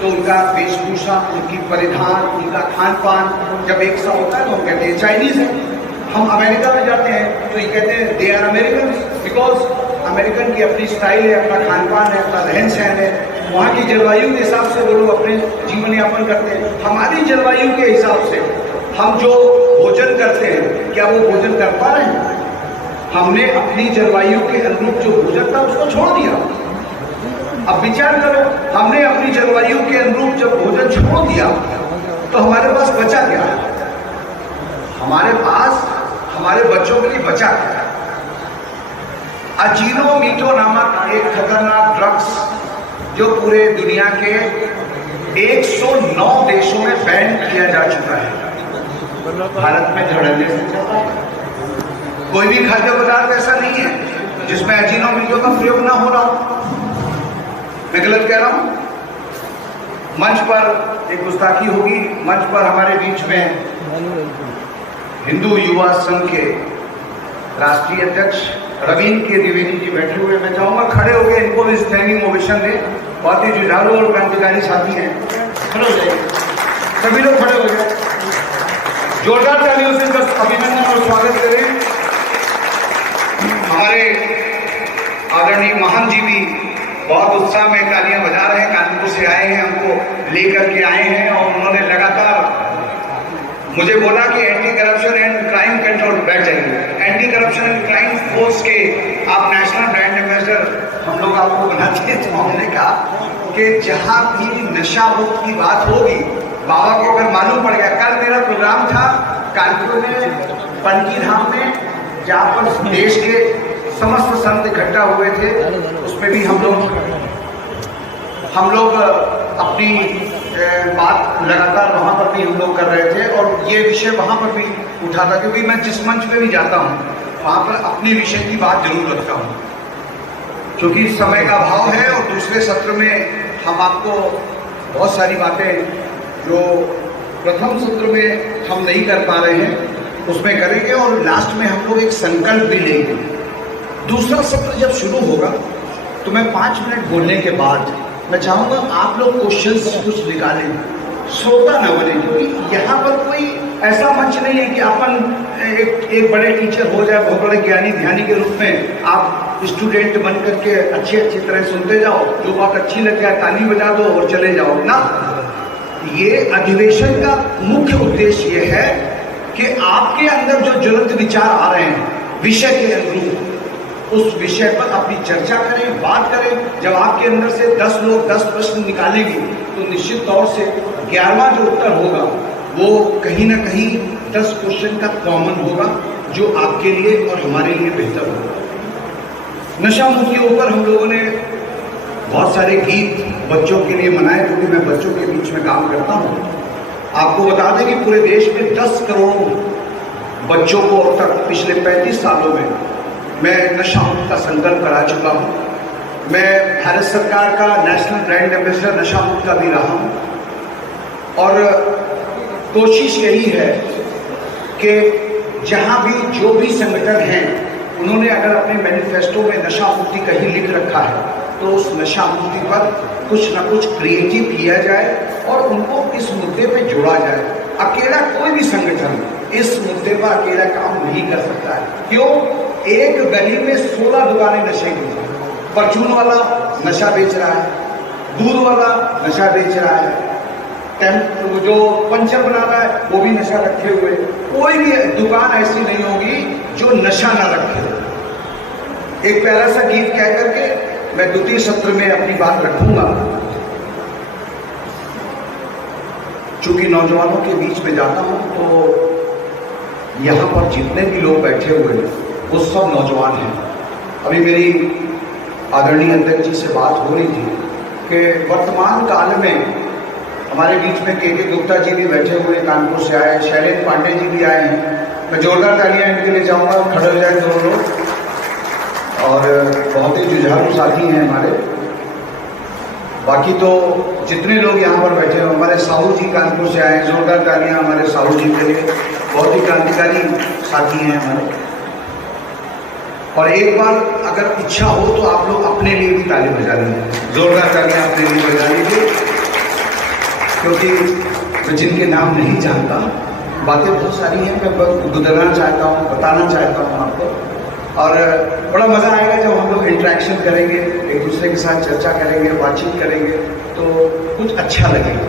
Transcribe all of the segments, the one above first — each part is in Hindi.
तो उनका वेशभूषा, उनकी परिधान, उनका खान पान जब एक सा होता है तो हम कहते हैं चाइनीज है। हम अमेरिका में जाते हैं तो ये कहते हैं they are American, because American की अपनी स्टाइल है, अपना खान पान है, अपना रहन सहन है, वहाँ की जलवायु के हिसाब से वो लोग अपने जीवन यापन करते हैं। हमारी जलवायु के हिसाब से हम जो भोजन करते हैं, क्या वो भोजन कर पा रहे हैं? हमने अपनी जलवायु के अनुरूप जो भोजन था उसको छोड़ दिया। अब विचार करो, हमने अपनी जलवायु के अनुरूप जब भोजन छोड़ दिया तो हमारे पास बचा क्या? हमारे पास हमारे बच्चों के लिए बचा क्या? अजीनोमोटो नामक एक खतरनाक ड्रग्स जो पूरे दुनिया के 109 देशों में बैन किया जा चुका है, भारत में धड़ल्ले से चलता है। कोई भी खाद्य पदार्थ ऐसा नहीं है जिसमें अजीनोमोटो का प्रयोग ना हो रहा हो। मैं गलत कह रहा हूं? मंच पर एक गुस्ताखी होगी। मंच पर हमारे बीच में हिंदू युवा संघ के राष्ट्रीय अध्यक्ष रवीन के द्विवेदी जी बैठे हुए। मैं चाहूंगा खड़े हो गए, इनको भी स्टैंडिंग ओवेशन दें। बहुत ही जुझारू और क्रांतिकारी साथी हैं, खड़े हो जाइए, सभी लोग खड़े हो जाए। जोरदार तालियों से बस अभिनंदन और स्वागत करें। हमारे आदरणीय महंत जी भी बहुत उत्साह में तालियां बजा रहे हैं, कानपुर से आए हैं, हमको लेकर के आए हैं और उन्होंने लगातार मुझे बोला कि anti corruption and crime control, बैठ जाइए, anti corruption and crime force के आप नेशनल ब्रांड एम्बेसडर हम लोग आपको बनाते हैं। तो हमने कहा कि जहां भी नशा मुक्त की बात होगी, बाबा को अगर मालूम पड़ गया, कल मेरा प्रोग्राम था कानपुर में पनकी धाम में, जहां पर देश के समस्त संत इकट्ठा हुए थे, उसमें भी हम लोग अपनी बात लगातार वहां पर भी हम लोग कर रहे थे और ये विषय वहां पर भी उठा था, क्योंकि मैं जिस मंच पे भी जाता हूं वहां पर अपने विषय की बात जरूर रखता हूं, क्योंकि समय का अभाव है। और दूसरे सत्र में हम आपको बहुत सारी बातें जो प्रथम सत्र में हम नहीं कर पा रहे हैं उसमें करेंगे और लास्ट में हम लोग एक संकल्प भी लेंगे। दूसरा सत्र जब शुरू होगा तो मैं 5 मिनट बोलने के बाद मैं चाहूंगा आप लोग क्वेश्चंस कुछ निकालें, श्रोता न बने, क्योंकि यहाँ पर कोई ऐसा मंच नहीं है कि अपन एक बड़े टीचर हो जाए, बहुत बड़े ज्ञानी ध्यानी के रूप में आप स्टूडेंट बन करके अच्छी तरह सुनते जाओ, जो बात अच्छी लग जाए ताली बजा दो और चले जाओ ना। ये अधिवेशन का मुख्य उद्देश्य ये है कि आपके अंदर जो ज्वलंत विचार आ रहे हैं विषय के अनुरूप, उस विषय पर अपनी चर्चा करें, बात करें। जब आपके अंदर से 10 लोग 10 प्रश्न निकालेंगे तो निश्चित तौर से 11वां जो उत्तर होगा वो कहीं ना कहीं 10 क्वेश्चन का कॉमन होगा, जो आपके लिए और हमारे लिए बेहतर होगा। नशा मुक्त के ऊपर हम लोगों ने बहुत सारे गीत बच्चों के लिए बनाए, क्योंकि मैं बच्चों के बीच में काम करता हूँ। आपको बता दें कि पूरे देश में 10 करोड़ बच्चों को अब तक पिछले 35 सालों में मैं नशा मुक्त का संकल्प करा चुका हूँ। मैं भारत सरकार का नेशनल ब्रांड एम्बेसडर नशा मुक्त का भी रहा हूँ और कोशिश यही है कि जहाँ भी जो भी संगठन हैं उन्होंने अगर अपने मैनिफेस्टो में नशा मुक्ति कहीं लिख रखा है तो उस नशा मुक्ति पर कुछ ना कुछ क्रिएटिव किया जाए और उनको इस मुद्दे पे जोड़ा जाए। अकेला कोई भी संगठन इस मुद्दे पर अकेला काम नहीं कर सकता है। क्यों? एक गली में 16 दुकानें नशे की, परचून वाला नशा बेच रहा है, दूध वाला नशा बेच रहा है, जो पंचर बना रहा है वो भी नशा रखे हुए। कोई भी दुकान ऐसी नहीं होगी जो नशा ना रखे। एक प्यारा सा गीत कह करके मैं द्वितीय सत्र में अपनी बात रखूंगा। चूंकि नौजवानों के बीच में जाता हूं तो यहाँ पर जितने भी लोग बैठे हुए हैं वो सब नौजवान हैं। अभी मेरी आदरणीय अध्यक्ष जी से बात हो रही थी कि वर्तमान काल में हमारे बीच में के गुप्ता जी भी बैठे हुए कानपुर से आए, शैलेंद्र पांडे जी भी आए हैं। मैं जोरदार तालियां इनके लिए चाहूँगा, खड़े हो जाए दोनों लोग। और बहुत ही जुझारू साथी हैं हमारे। बाकी तो जितने लोग यहाँ पर बैठे हैं, हमारे साहू जी कानपुर से आए, जोरदार तालियां हमारे साहू जी के लिए, बहुत ही क्रांतिकारी साथी हैं हमारे। और एक बार अगर इच्छा हो तो आप लोग अपने लिए भी ताली बजा लीजिए, जोरदार तालियां अपने लिए बजा लीजिए। क्योंकि मैं जिनके नाम नहीं जानता, बातें बहुत सारी हैं, मैं बताना चाहता हूँ आपको। और बड़ा मज़ा आएगा जब हम लोग इंटरेक्शन करेंगे, एक दूसरे के साथ चर्चा करेंगे, बातचीत करेंगे, तो कुछ अच्छा लगेगा।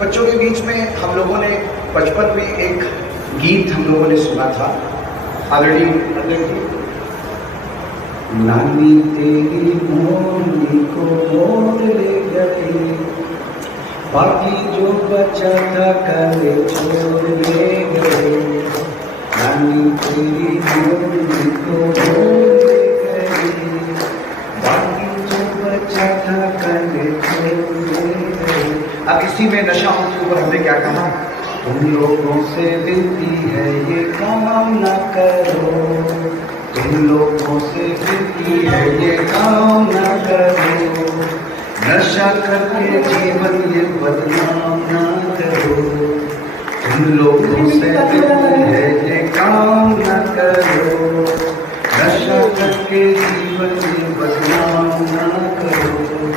बच्चों के बीच में हम लोगों ने बचपन में एक गीत हम लोगों ने सुना था, ऑलरेडी, नानी तेरी मोरनी को मोर ले गई, बाकी जो बचा था कल छोड़ ले गए, नानी तेरी मोरनी को मोर ले गई, बाकी जो बचा था कल छोड़ ले गए। अब इसी में नशा मुक्त के ऊपर हमने क्या कहा, तुम लोगों से विनती है ये काम न करो, तुम लोगों से विनती है ये काम न करो, नशा करके जीवन ये बदनाम न करो, तुम लोगों से विनती है ये काम न करो, नशा करके जीवन ये बदनाम न करो,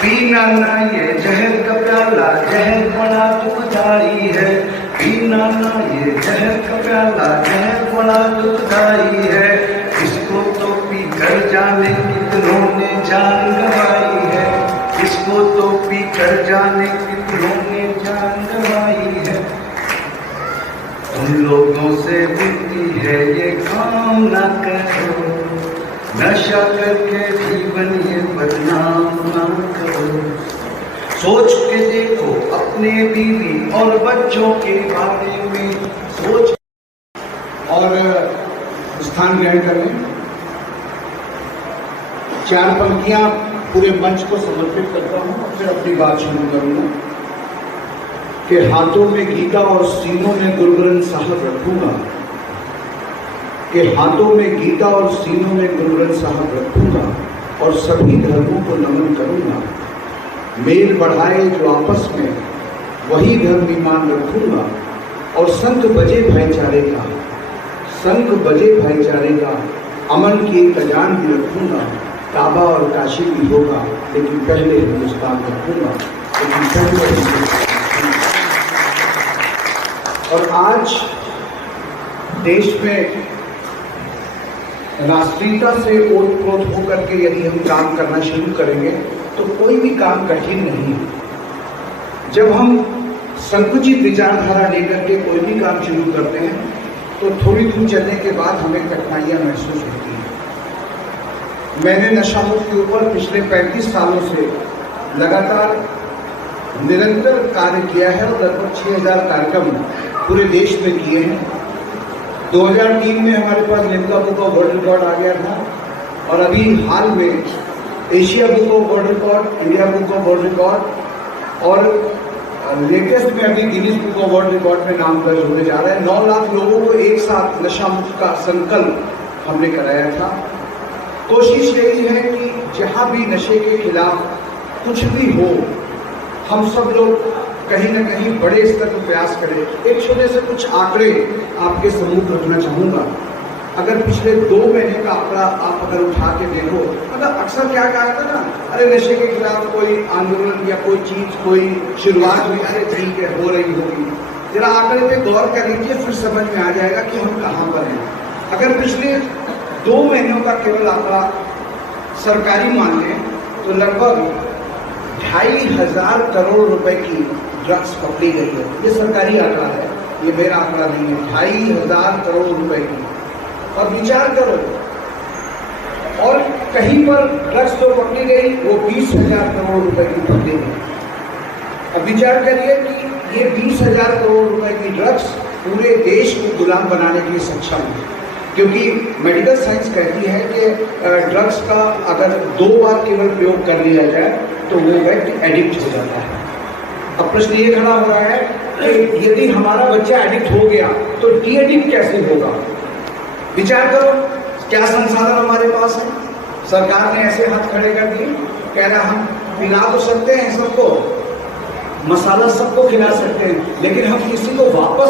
पीना ना ये जहर का प्याला, जहर बड़ा दुखदाई है, पीना ना ये जहर का प्याला, जहर बड़ा दुखदाई है, इसको तो पी कर जाने कितनों ने जान गंवाई है, इसको तो पी कर जाने कितनों ने जान गंवाई है, तुम लोगों से विनती है ये काम ना करो, नशा करके जीवन ये बदनाम ना करो, सोच के देखो अपने बीवी और बच्चों के बारे में, सोच। और स्थान ग्रहण करें, 4 पंक्तियां पूरे मंच को समर्पित करता हूं और फिर अपनी बात शुरू करूंगा। कि हाथों में गीता और सीनों में गुरु ग्रंथ साहब रखूंगा, के हाथों में गीता और सीनों में गुरु ग्रंथ साहब रखूंगा, और सभी धर्मों को नमन करूंगा, मेल बढ़ाए जो आपस में वही धर्म ईमान रखूंगा, और संत बजे भाईचारे का, संत बजे भाईचारे का, अमन की एक अजान भी रखूंगा, काबा और काशी भी होगा लेकिन पहले हिंदुस्तान रखूंगा, लेकिन पहले हिंदुस्तान। और आज देश में राष्ट्रीयता से ओतप्रोत होकर के यदि हम काम करना शुरू करेंगे तो कोई भी काम कठिन नहीं है। जब हम संकुचित विचारधारा लेकर के कोई भी काम शुरू करते हैं तो थोड़ी दूर चलने के बाद हमें कठिनाइयां महसूस होती हैं। मैंने नशा मुक्त के ऊपर पिछले 35 सालों से लगातार निरंतर कार्य किया है और लगभग 6000 कार्यक्रम पूरे देश में किए हैं। 2003 में हमारे पास Limca book of world record आ गया था, और अभी हाल में Asia book of world record, India book of world record, और लेटेस्ट में अभी Guinness book of world record में नाम दर्ज होने जा रहा है। 9 लाख लोगों को एक साथ नशा मुक्त का संकल्प हमने कराया था। कोशिश यही है कि जहाँ भी नशे के खिलाफ कुछ भी हो, हम सब लोग कहीं ना कहीं बड़े स्तर पर प्रयास करें। एक छोटे से कुछ आंकड़े आपके समूह रखना चाहूँगा। अगर पिछले 2 महीने का आंकड़ा आप अगर उठा के देखो, मतलब अक्सर क्या कहा था ना, अरे नशे के खिलाफ कोई आंदोलन या कोई चीज, कोई शुरुआत हुई, अरे ठीक है हो रही होगी। जरा आंकड़े पे गौर कर लीजिए, फिर समझ में आ जाएगा कि हम कहाँ पर हैं। अगर पिछले 2 महीनों का केवल आंकड़ा सरकारी मान लें तो लगभग 2500 करोड़ रुपए की ड्रग्स पकड़ी गई है। ये सरकारी आंकड़ा है, ये मेरा आंकड़ा नहीं है। 2500 करोड़ रुपए की। और विचार करो, और कहीं पर ड्रग्स तो पकड़ी गई वो 20,000 करोड़ रुपए की पकड़ी गई। अब विचार करिए कि ये 20,000 करोड़ रुपए की ड्रग्स पूरे देश को गुलाम बनाने के लिए सक्षम है। क्योंकि मेडिकल साइंस कहती है कि ड्रग्स का अगर 2 बार केवल प्रयोग कर लिया जाए तो वो व्यक्ति एडिक्ट हो जाता है। अब प्रश्न ये खड़ा हो रहा है कि यदि हमारा बच्चा एडिक्ट हो गया तो डी एडिक्ट कैसे होगा? विचार करो, क्या संसाधन हमारे पास है? सरकार ने ऐसे हाथ खड़े कर दिए, कह रहा हम पिला तो सकते हैं सबको, मसाला सबको खिला सकते हैं, लेकिन हम किसी को वापस